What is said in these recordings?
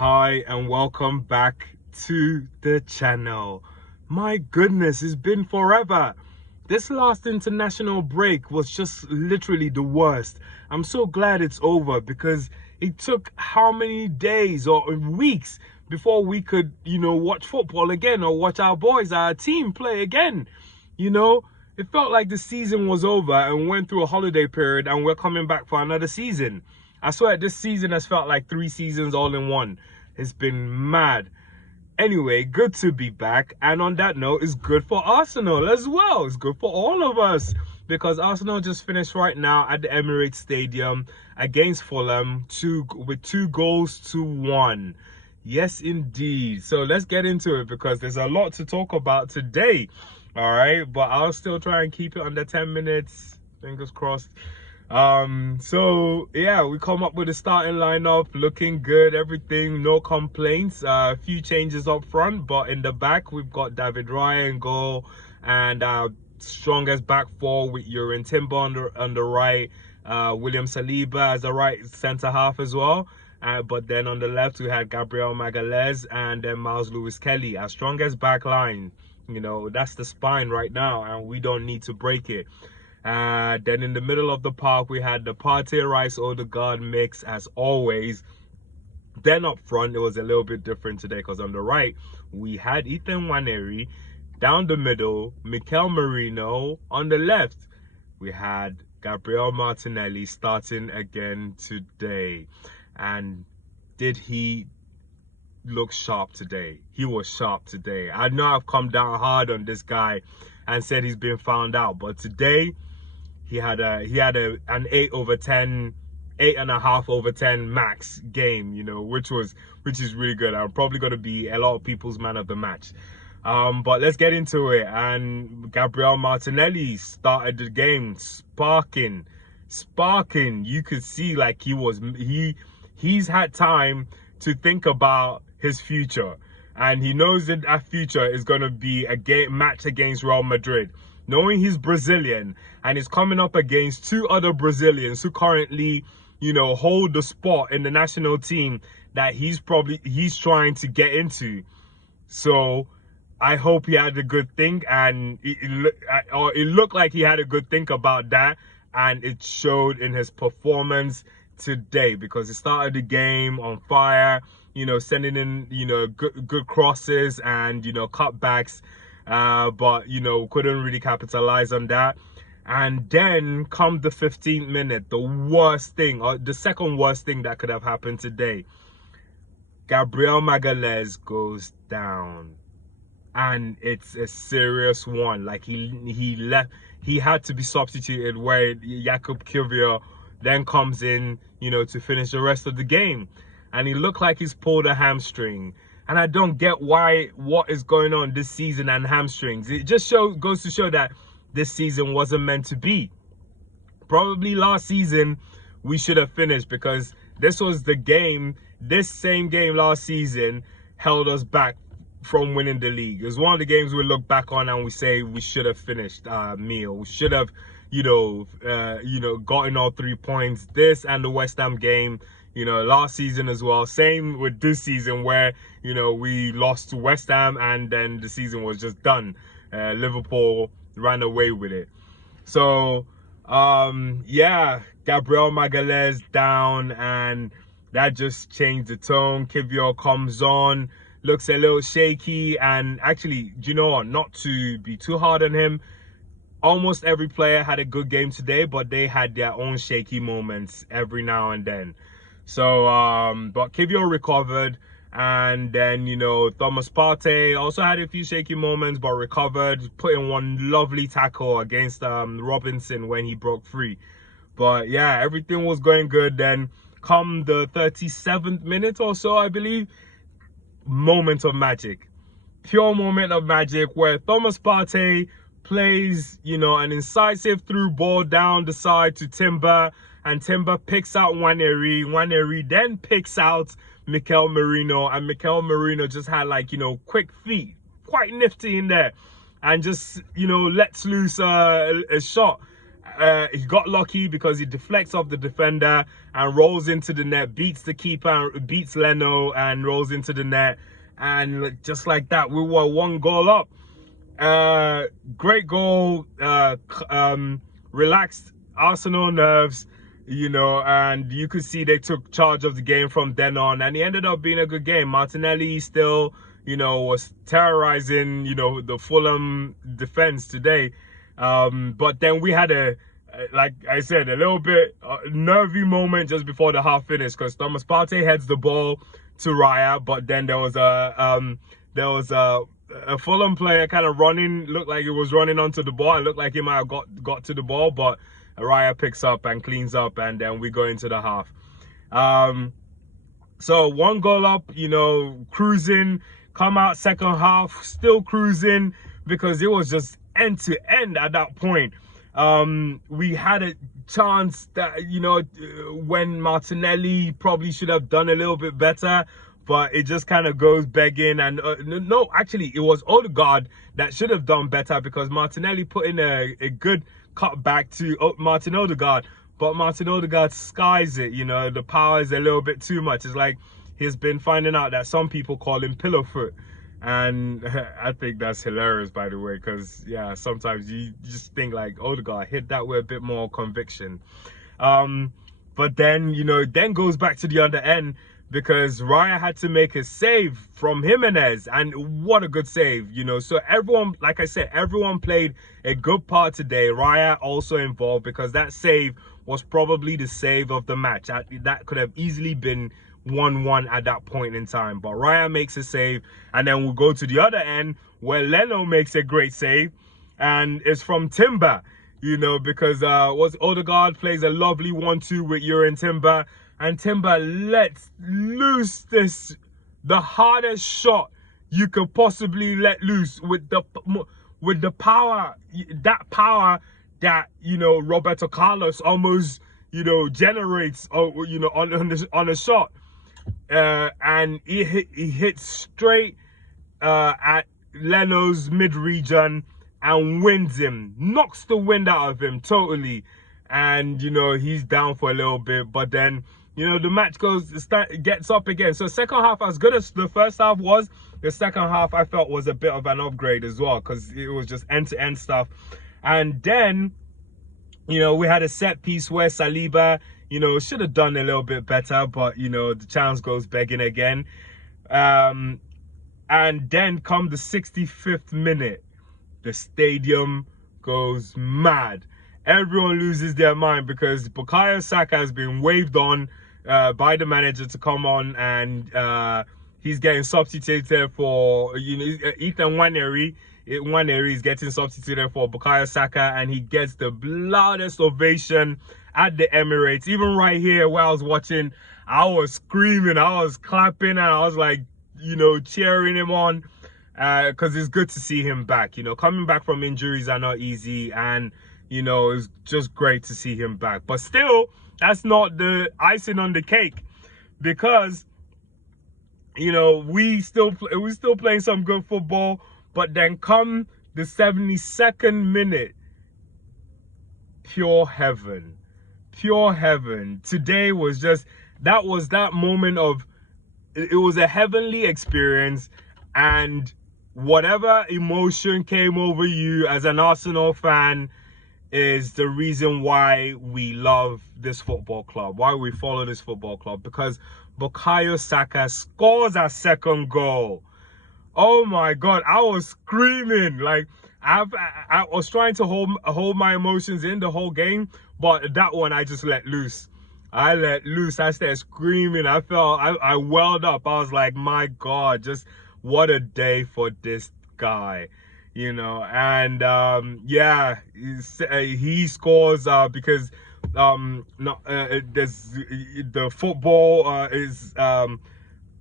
Hi and welcome back to the channel. My goodness, it's been forever. This last international break was just literally the worst. I'm so glad it's over because it took how many days or weeks before we could, watch football again or watch our boys, our team play again. It felt like the season was over and went through a holiday period and we're coming back for another season. I swear this season has felt like 3 seasons all in one. It's been mad. Anyway, good to be back. And on that note, it's good for Arsenal as well. It's good for all of us because Arsenal just finished right now at the Emirates Stadium against Fulham with 2-1. Yes, indeed. So let's get into it because there's a lot to talk about today. All right, but I'll still try and keep it under 10 minutes. Fingers crossed. So yeah, we come up with a starting lineup, looking good, everything, no complaints. A few changes up front, but in the back we've got David Raya in goal, and strongest back four with Yorin Timber on the right, William Saliba as the right centre half as well. But then on the left we had Gabrielle Magalhaes and then Miles Lewis Kelly. Our strongest back line. That's the spine right now, and we don't need to break it. Then in the middle of the park, we had the Partey Rice Odegaard mix as always. Then up front, it was a little bit different today because on the right, we had Ethan Nwaneri. Down the middle, Mikel Merino. On the left, we had Gabriel Martinelli starting again today. And did he look sharp today? He was sharp today. I know I've come down hard on this guy and said he's been found out, but today he had an 8/10, 8.5/10 max game, which is really good. I'm probably going to be a lot of people's man of the match. But let's get into it. And Gabriel Martinelli started the game sparking. You could see like he's had time to think about his future, and he knows that future is going to be a match against Real Madrid. Knowing he's Brazilian and he's coming up against two other Brazilians who currently, hold the spot in the national team that he's trying to get into. So I hope he had a good think, and it looked like he had a good think about that, and it showed in his performance today because he started the game on fire, sending in, good crosses and, cutbacks, but, couldn't really capitalize on that. And then come the 15th minute, the worst thing, or the second worst thing that could have happened today, Gabriel Magalhaes goes down. And it's a serious one. Like he had to be substituted where Jakub Kiwior then comes in, to finish the rest of the game. And he looked like he's pulled a hamstring. And I don't get what is going on this season and hamstrings. It just goes to show that this season wasn't meant to be. Probably last season we should have finished because this was the game, this same game last season held us back from winning the league. It was one of the games we look back on and we say we should have finished meal. We should have, gotten all 3 points. This and the West Ham game, last season as well. Same with this season where, we lost to West Ham and then the season was just done. Liverpool ran away with it. So, yeah, Gabriel Magalhaes down, and that just changed the tone. Kiwior comes on, looks a little shaky, and actually, do you know what, not to be too hard on him, almost every player had a good game today, but they had their own shaky moments every now and then. So, but Kiwior recovered, and then, Thomas Partey also had a few shaky moments, but recovered, put in one lovely tackle against Robinson when he broke free. But yeah, everything was going good. Then come the 37th minute or so, I believe, moment of magic. Pure moment of magic where Thomas Partey plays, an incisive through ball down the side to Timber, and Timber picks out Nwaneri. Nwaneri then picks out Mikel Merino, and Mikel Merino just had quick feet, quite nifty in there, and just lets loose a shot he got lucky because he deflects off the defender and rolls into the net, beats the keeper, beats Leno and rolls into the net. And just like that, we were 1 goal up. Great goal, relaxed Arsenal nerves, and you could see they took charge of the game from then on, and it ended up being a good game. Martinelli still, was terrorizing, the Fulham defense today. But then we had like I said, a little bit nervy moment just before the half finished, because Thomas Partey heads the ball to Raya, but then there was a Fulham player kind of running, looked like he was running onto the ball. It looked like he might have got to the ball, but Raya picks up and cleans up, and then we go into the half. So 1 goal up, cruising, come out second half, still cruising, because it was just end to end at that point. We had a chance that, when Martinelli probably should have done a little bit better, but it just kind of goes begging. And no, actually, it was Odegaard that should have done better, because Martinelli put in a good cut back to Martin Odegaard, but Martin Odegaard skies it. The power is a little bit too much. It's like he's been finding out that some people call him pillow foot. And I think that's hilarious, by the way, because, yeah, sometimes you just think like, Odegaard, hit that with a bit more conviction. But then, then goes back to the other end, because Raya had to make a save from Jimenez, and what a good save, So everyone, like I said, everyone played a good part today. Raya also involved, because that save was probably the save of the match. That could have easily been 1-1 at that point in time, but Raya makes a save, and then we'll go to the other end where Leno makes a great save, and it's from Timber, because Odegaard plays a lovely 1-2 with Urin Timber, and Timber lets loose the hardest shot you could possibly let loose with the power, that Roberto Carlos almost generates on a shot, and he hits straight at Leno's mid-region and wins him, knocks the wind out of him totally, and he's down for a little bit. But then the match gets up again. So second half, as good as the first half was, the second half I felt was a bit of an upgrade as well, because it was just end-to-end stuff. And then we had a set piece where Saliba should have done a little bit better, but the chance goes begging again. And then come the 65th minute, the stadium goes mad. Everyone loses their mind, because Bukayo Saka has been waved on by the manager to come on, and he's getting substituted for Ethan Nwaneri. Nwaneri is getting substituted for Bukayo Saka, and he gets the loudest ovation at the Emirates. Even right here where I was watching, I was screaming, I was clapping, and I was like, cheering him on, because it's good to see him back. Coming back from injuries are not easy, and it's just great to see him back. But still, that's not the icing on the cake, because we still playing some good football. But then come the 72nd minute, pure heaven. Today was just, that was that moment of, it was a heavenly experience, and whatever emotion came over you as an Arsenal fan is the reason why we love this football club, why we follow this football club, because Bukayo Saka scores a second goal. Oh my God, I was screaming. Like, I was trying to hold my emotions in the whole game, but that one I just let loose. I started screaming. I welled up. I was like, my God, just what a day for this guy, and yeah, he scores because there's the football is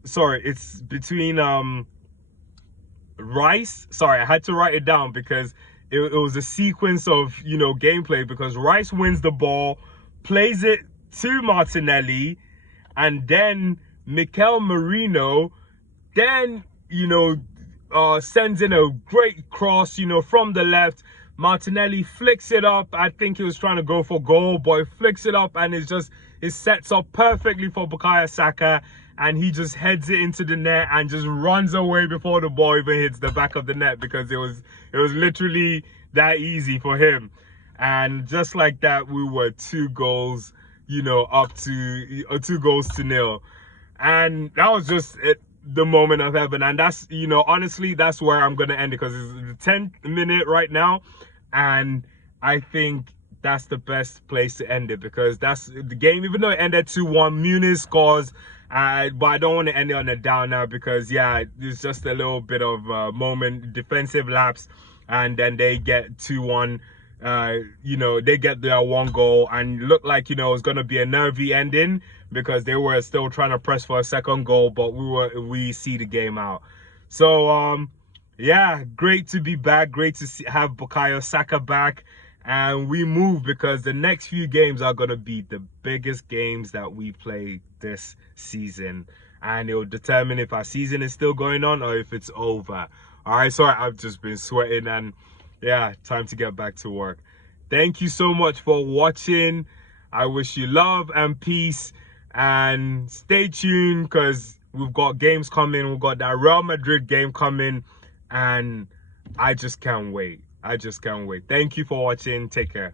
sorry, it's between Rice. Sorry, I had to write it down because it was a sequence of gameplay, because Rice wins the ball, plays it to Martinelli, and then Mikel Merino then sends in a great cross from the left. Martinelli flicks it up. I think he was trying to go for goal, but he flicks it up and it sets up perfectly for Bukayo Saka, and he just heads it into the net and just runs away before the ball even hits the back of the net, because it was literally that easy for him. And just like that, we were 2 goals, up to 2 goals to nil. And that was just the moment of heaven. And that's, honestly, that's where I'm going to end it, because it's the 10th minute right now. And I think that's the best place to end it, because that's the game. Even though it ended 2-1, Muniz scores. But I don't want to end it on a down now, because, yeah, it's just a little bit of moment, defensive lapse. And then they get 2-1. They get their 1 goal, and looked like, it was going to be a nervy ending, because they were still trying to press for a second goal, but we see the game out. So, yeah, great to be back. Great to have Bukayo Saka back. And we move, because the next few games are going to be the biggest games that we play this season. And it will determine if our season is still going on or if it's over. All right, sorry, I've just been sweating, and yeah, time to get back to work. Thank you so much for watching. I wish you love and peace, and stay tuned, because we've got games coming. We've got that Real Madrid game coming, and I just can't wait. Thank you for watching. Take care.